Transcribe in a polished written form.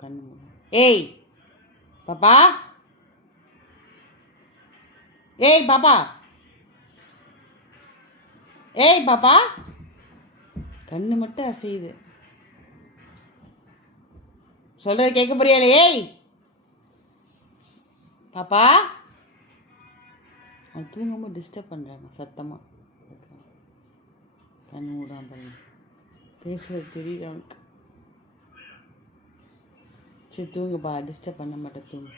கண்ணு மூடு. ஏய் பாப்பா, ஏய் பாப்பா, ஏய் பாப்பா, கண்ணு மட்டும் அசையுது. சொல்றது கேட்க புரியல. ஏய் பாப்பா, அவன் தூங்காமல் டிஸ்டர்ப் பண்ணுறாங்க சத்தமாக. கண்ணு மூடான் பண்ணி பேசுகிறது தெரியுது அவனுக்கு. சரி தூங்குப்பா, டிஸ்டர்ப் பண்ண மாட்டேன், தூங்கு.